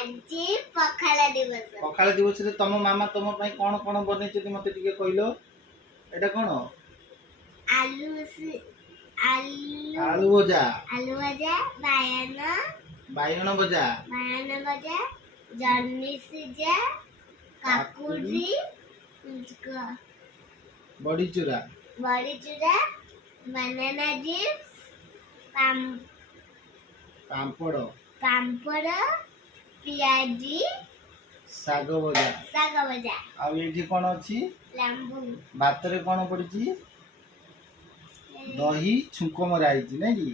ଆଜି ପଖାଳ ଦିବସ। ପଖାଳ ଦିବସରେ ତମ ମାମା ତମ ପାଇଁ କଣ କଣ ବନେଇଛନ୍ତି ମତେ ଟିକେ କହିଲ? ଏଟା କଣ? ଆଳୁ ଭଜା, ବାଇଗଣ ଭଜା, ଜହ୍ନି ସିଝା, କାକୁଡି, ବଡିଚୁରା, ବାନାନା ଚିପ୍ସ, ପାମ୍ପଡ଼, ପିଆଜି, ଶାଗ ଭଜା। ଆଉ ଏଇଠି କଣ ଅଛି? ଲେମ୍ବୁ। ଭାତରେ କଣ ପଡିଛି? ଦହି ଛୁଙ୍କ ମରା ହେଇଛି ନାଇଁ କି?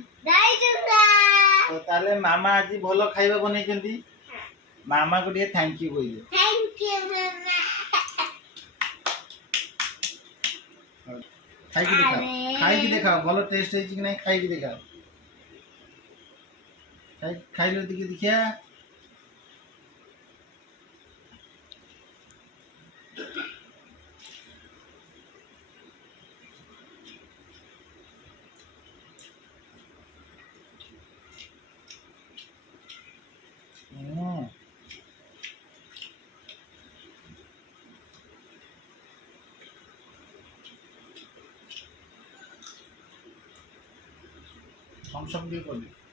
ତ ତାହେଲେ ମାମା ଆଜି ଭଲ ଖାଇବା ବନେଇଛନ୍ତି। ମାମାକୁ ଟିକେ ଥ୍ୟାଙ୍କ ୟୁ କହିଦିଅ। ଖାଇକି ଦେଖାଅ ଭଲ ଟେଷ୍ଟ ହେଇଛି କି ନାଇଁ ଖାଇକି ଦେଖାଅ। ଖାଇଲେ ଟିକେ ଦେଖିଆ। थम्स अप भी कर